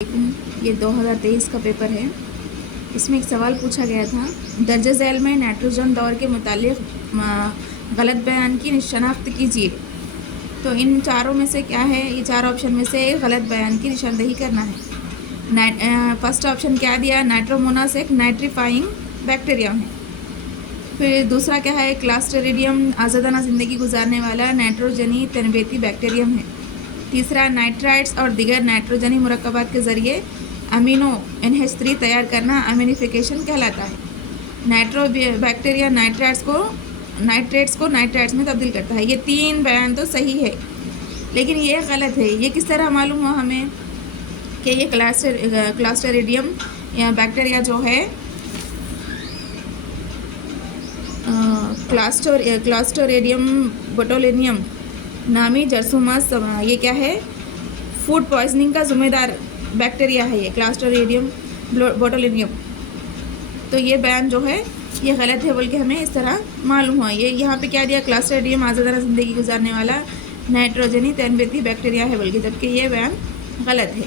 ये 2023 का पेपर है। इसमें एक सवाल पूछा गया था, दर्ज झैल में नाइट्रोजन दौर के मुतालिक गलत बयान की शनाख्त कीजिए। तो इन चारों में से क्या है, ये चार ऑप्शन में से गलत बयान की निशानदेही करना है। फर्स्ट ऑप्शन क्या दिया, नाइट्रोमोनास एक नाइट्रीफाइंग बैक्टीरिया है। फिर दूसरा क्या है, क्लास्ट्रिडियम आज़ादाना ज़िंदगी गुजारने वाला नाइट्रोजनी तनबेती बैक्टीरियम है। तीसरा, नाइट्राइड्स और दिगर नाइट्रोजनी मुरक्कबात के ज़रिए अमीनो NH3 तैयार करना अमीनिफिकेशन कहलाता है। बैक्टीरिया नाइट्रेट्स को नाइट्राइड्स में तब्दील करता है। ये तीन बयान तो सही है, लेकिन ये गलत है। ये किस तरह मालूम हुआ हमें कि ये क्लास्ट्रिडियम या बैक्टीरिया जो है क्लास्ट्रिडियम बोटुलिनियम नामी जरसूमास, ये क्या है, फूड पॉइजनिंग का जिम्मेदार बैक्टीरिया है ये क्लास्ट्रिडियम बोटुलिनियम। तो ये बयान जो है ये गलत है बोल के हमें इस तरह मालूम हुआ। ये यहाँ पे क्या दिया, क्लास्ट्रिडियम आज़ादाना ज़िंदगी गुजारने वाला नाइट्रोजनी तनबेती बैक्टीरिया है बोल के, जबकि ये बयान गलत है।